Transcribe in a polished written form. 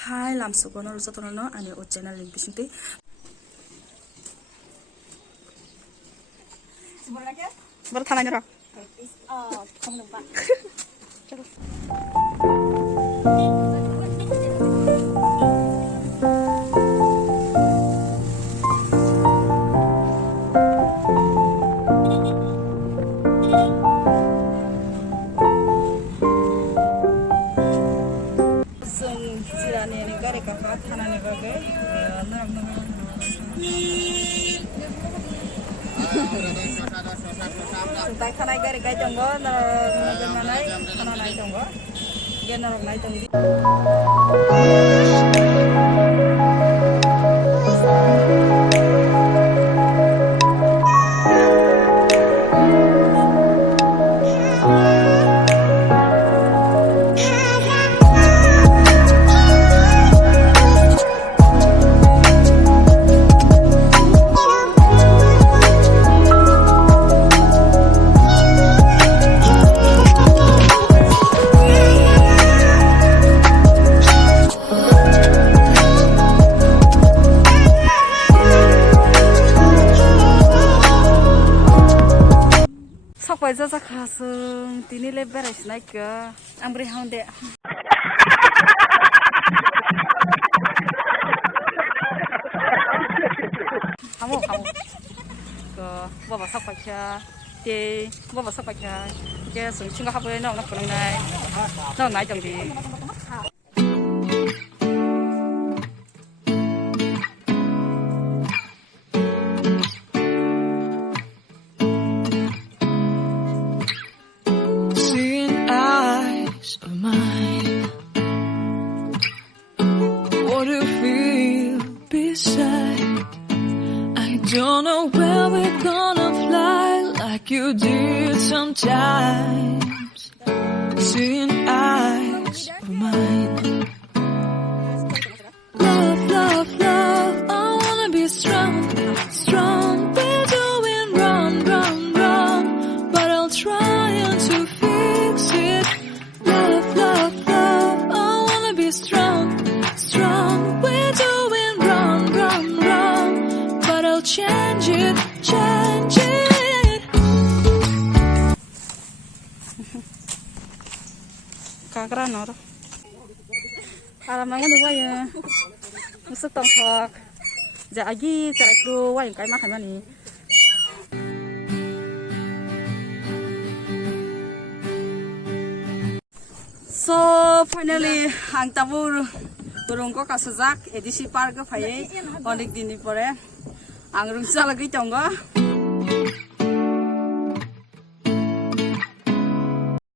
Hai làm số con nó rất là nó anh ở channel link bên dưới. Baru tanahnya roh. Không được bạn. Sung jirani ini gari kakak tanahnya bagai. Suntai tanah gari kai jonggo, nalar nanai tanah nai jonggo. Dia nalar nai jonggi. Bây giờ chắc là sương tí ní lên bé này này kìa anh bơi hông đẹp không cái bao bọc sắc bạch thì bao bọc sắc bạch cái sương chung các bơi nó còn này nó nãy chẳng gì Don't know where we're gonna fly like you did sometimes. Seeing eyes of mine. Love, love, love, I wanna be strong, strong. We're doing wrong, wrong, wrong, but I'll try to fix it. Love, love, love, I wanna be strong, strong. We're doing wrong, wrong, wrong, but I'll change it, change it. Kakra nó đó. Làm mang cái này quay nó sức tổng hợp. Dạ gì sẽ cứ quay cái mắt hay mà nè. So finally ang tabur turun ko kasajak edisi park ka phai onik din ni pore ang rungsa lagi chonga